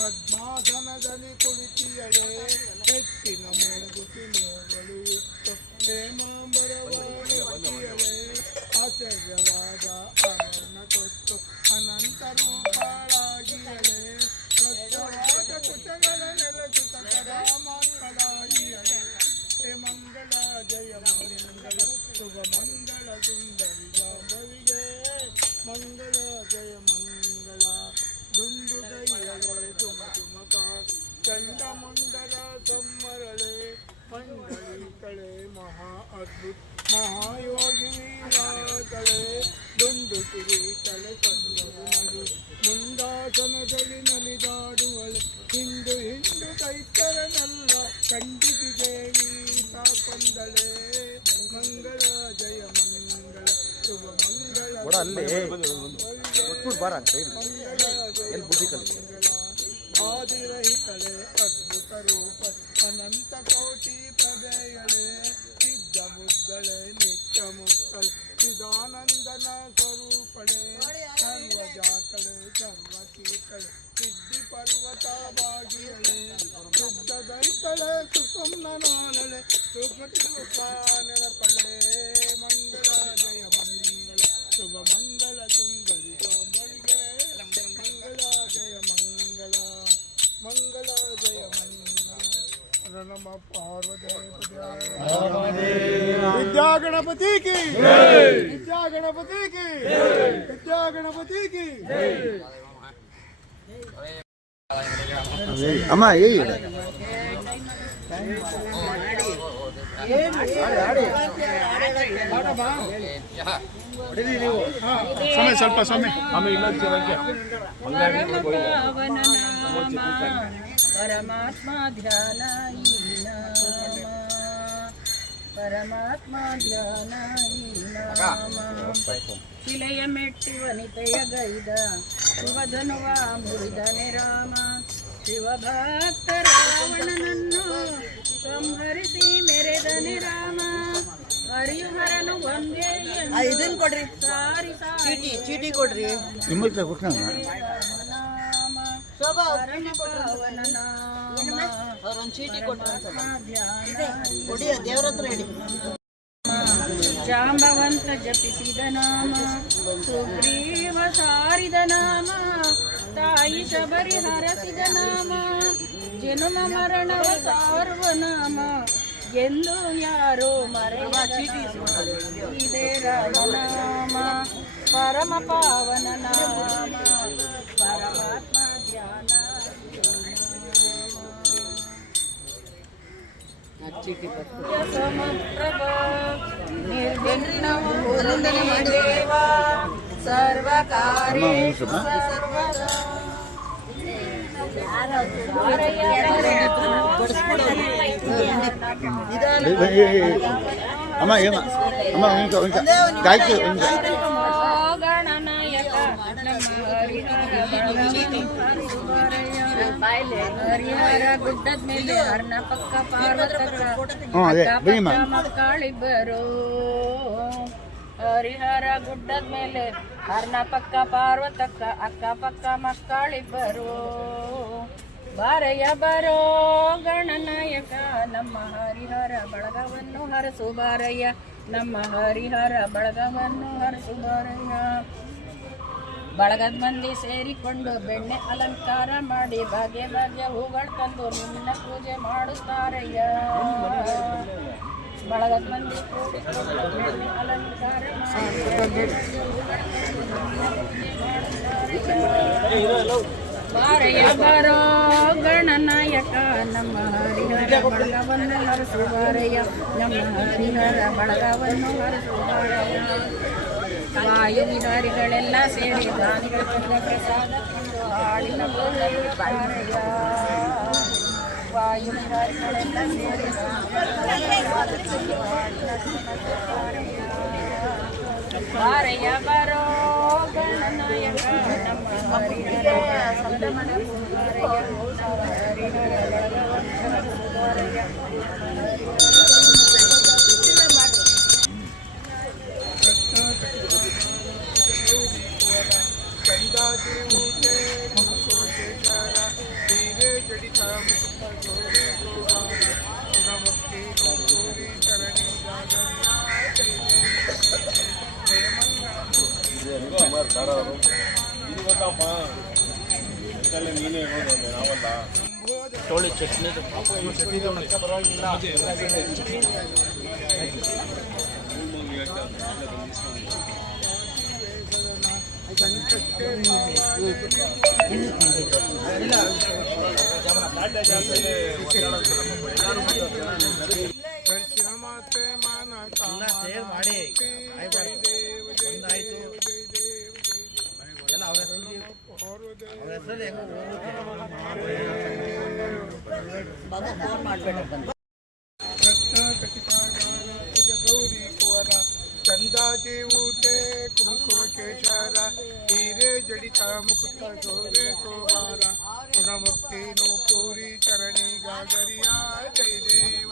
ಪದ್ಮಾಸನದಲ್ಲಿ ಕುಳಿತಿಯಳೆ ಹೆಚ್ಚಿನ ಮೂಗುತಿ ಮೂಗಳು ಪ್ರೇಮಾಂಬರವಾಣಿಯಳೆ ಆಶ್ಚರ್ಯವಾದ ಆವರಣ ಕೊಟ್ಟು ಅನಂತ ರೂಪಳಾಗಿಯಳೆ ಸ್ವಚ್ಛವಾದ ಕುಶಗಳ ನೆಲೆಸುತ್ತ ಕರಾಮಾತ್ಮಳಾಗಿಯಳೆ ಹೇ ಮಂಗಳ ಜಯ ಮಂಗಳ ಶುಭ ಮಂಗಳ ಸುಂದರಿ ಜಾಂಬವಿಗೆ ಮಂಗಳ ಜಯ ಮಂಗಳ ದುಂದು ದೈಯಳೆ ತುಮ ತುಮಕ ಚಂಡ ಮಂಡಲ ಸಮ್ಮರಳೆ ಮಂಡಳಿಕಳೆ ಮಹಾ ಅದ್ಭುತ ಮಹಾಯೋಗಿನಿ ಮಾತಳೆ ದುಂದು ಕಿರೀಟಳೆ ಕಂಡರು ನಗು ಮುಂದಾಸನದಲ್ಲಿ ನಲಿದಾಡುವಳೆ ಹಿಂದು ಹಿಂದು ದೈತರನೆಲ್ಲ ಖಂಡಿಸಿ ದೇವಿ ತಾಕೊಂದಳೆ ಮಂಗಳ ಜಯ ಮಂಗಳ ಶುಭ ಮಂಗಳ ಆದಿರಹಿತಳೆ ಅದ್ಭುತ ರೂಪ ಅನಂತ ಕೋಟಿ ಪ್ರಭೆಯಳೆ ಸಿದ್ಧ ಬುದ್ಧಳೆ ನಿತ್ಯ ಮುಕ್ತಳೆ ಚಿದಾನಂದನ ಸ್ವರೂಪಳೆ ಸರ್ವಜಾತಳೆ ಸರ್ವತೀತಳೆ ಸಿದ್ಧಿ ಪರ್ವತ ಭಾಗಿಯಳೆ ಶುದ್ಧ ದೈತಳೆ ಸುಸುಮ್ನನಾಳಳೆ ಸುಖಾನಪಳೆ ಮಂಗಳ ಜಯ ಮಂಗಳ ಶುಭ ಮಂಗಳ ಸುಂದರಿ ಜಾಂಬವಿಗೆ ಮಂಗಳ ಜಯ ಮಂಗಳ ಮಂಗಳ ಜಯ ಮಂಗಳ ನಮ ಪಾರ್ವತಿ ವಿದ್ಯಾ ಗಣಪತಿ ಕಿ ವಿದ್ಯಾ ಗಣಪತಿ ಕಿ ವಿದ್ಯಾ ಗಣಪತಿ ಕಿ ಅಮ್ಮ ಸಮಯ ಸ್ವಲ್ಪ ಸಮಯ ಪರಮಾತ್ಮ ಧ್ಯಾನ ಪರಮಾತ್ಮ ಧ್ಯಾನ ಶಿಲೆಯ ಮೆಟ್ಟಿ ವನಿತೆಯ ಗೈದ ಶುಭಧನುವ ಮುರಿದನೆ ರಾಮ ಶಿವಭಕ್ತ ರಾವಣನನ್ನು ಸಂಹರಿಸಿ ಮೆರೆದನೆ ರಾಮ ಹರಿಹರನು ಒಂದೇ ಇದನ್ ಕೊಡ್ರಿ ಚೀಟಿ ಕೊಡ್ರಿ ಪರಮ ಪಾವನ ನಾಮ ಅವ್ರೊಂದು ಚೀಟಿ ಕೊಟ್ಟು ಧ್ಯಾನ ಕೊಡಿ, ದೇವ್ರ ಹತ್ರ ಹೇಳಿ. ಜಾಂಬವಂತ ಜಪಿಸಿದ ನಾಮ, ಸುಗ್ರೀವ ಸಾರಿದ ನಾಮ, ತಾಯಿ ಶಬರಿ ಹರಸಿದ ನಾಮ, ಜನುಮ ಮರಣವ ಸಾರುವ ನಾಮ ಎಂದು ಯಾರೋ ಮರೆಯದ ಇದೇ ರಾಮನಾಮ, ಪರಮ ಪಾವನ ನಾಮ, ಪರಮಾತ್ಮ ಧ್ಯಾನ ಸಮಪ್ರಭ ನಿರ್ವಿಘ್ನಂ ಕುರು ಮೇ ದೇವ, ಸರ್ವಕಾರ್ಯೇಷು ಸರ್ವದಾ. ಅಮ್ಮ ಅಮ್ಮ ಗಾಯತ್ರಿ ಗಣನಾಯಕ ನಮ್ಮ ಹರಿಹರ ಗುಡ್ಡದ ಮೇಲೆ ಹರ್ನ ಪಕ್ಕ ಪಾರ್ವತಕ್ಕ ಮಕ್ಕಳಿಬ್ಬರು, ಹರಿಹರ ಗುಡ್ಡದ ಮೇಲೆ ಹರ್ನ ಪಕ್ಕ ಪಾರ್ವತಕ್ಕ ಅಕ್ಕ ಪಕ್ಕ ಮಕ್ಕಳಿಬ್ಬರು. ಬಾರಯ್ಯ ಬರೋ ಗಣನಾಯಕ ನಮ್ಮ ಹರಿಹರ ಬಳಗವನ್ನು ಹರಸು ಬಾರಯ್ಯ, ನಮ್ಮ ಹರಿಹರ ಬಳಗವನ್ನು ಹರಸು ಬಾರಯ್ಯ. ಬಳಗದ ಮಂದಿ ಸೇರಿಕೊಂಡು ಬೆಣ್ಣೆ ಅಲಂಕಾರ ಮಾಡಿ ಭಾಗ್ಯ ಭಾಗ್ಯ ಹೂಗಳು ತಂದು ನಿನ್ನ ಪೂಜೆ ಮಾಡುತ್ತಾರಯ್ಯ. ಬಳಗದ ಮಂದಿ ಕೂಡಿಕೊಂಡು ಬೆಣ್ಣೆ ಅಲಂಕಾರ ಮಾಡಿ ಬಾರಯ್ಯ ಬರೋ ಗಣನಾಯಕ ನಮ್ಮ ಹರಿಹರ ಬಳಗವನ್ನು ಹರಸು ಬಾರಯ್ಯ, ನಮ್ಮ ಹರಿಹರ ಬಳಗವನ್ನು ಹರಸು ಬಾರಯ್ಯ. ವಾಯು ವಿಹಾರಿಗಳೆಲ್ಲ ಸೇರಿ ದಾನಿಗಳ ಪ್ರಸಾದ ಕೊಂಡು ಹಾಡಿನ ಬಾರಯ್ಯ. ವಾಯು ವಿಹಾರಿಗಳೆಲ್ಲ ಸೇರಿ ಬಾರಯ್ಯ ಬರೋ ಗಣನಾಯಕ ನಮ್ಮ ಹರಿಹರ ಬಳಗವನ್ನು ಹರಸು ಬಾರಯ್ಯ. ಚಂದಾದಿ ಊಟೆ ಮುಖೋಟೇಶ್ವರ ಹೀರೆ ಜಡಿತ ಮುಕ್ತ ಗೋರಿ ಗೋವಾರ ಗುಣಮುಕ್ತಿ ಗೋರಿ ಚರಣಿ ಟೋಳಿ ಚಟ್ನಿ ಪರವಾಗಿಲ್ಲ. ಮಾತೆ ಮಾನ ಮಾಡಿ ಗೌರಿ ಕುವರ ಚಂದಾದಿ ಊಟೆ ಕುಂಕುಮಕೇಶರ ಹೀರೆ ಜಡಿತ ಮುಕುಟ ಗೋರೆ ಕೋವಾರ ಗುಣಮುಕ್ತಿ ನೂಪೂರಿ ಚರಣಿ ಗಾಗರಿಯ ಜಯ ದೇವ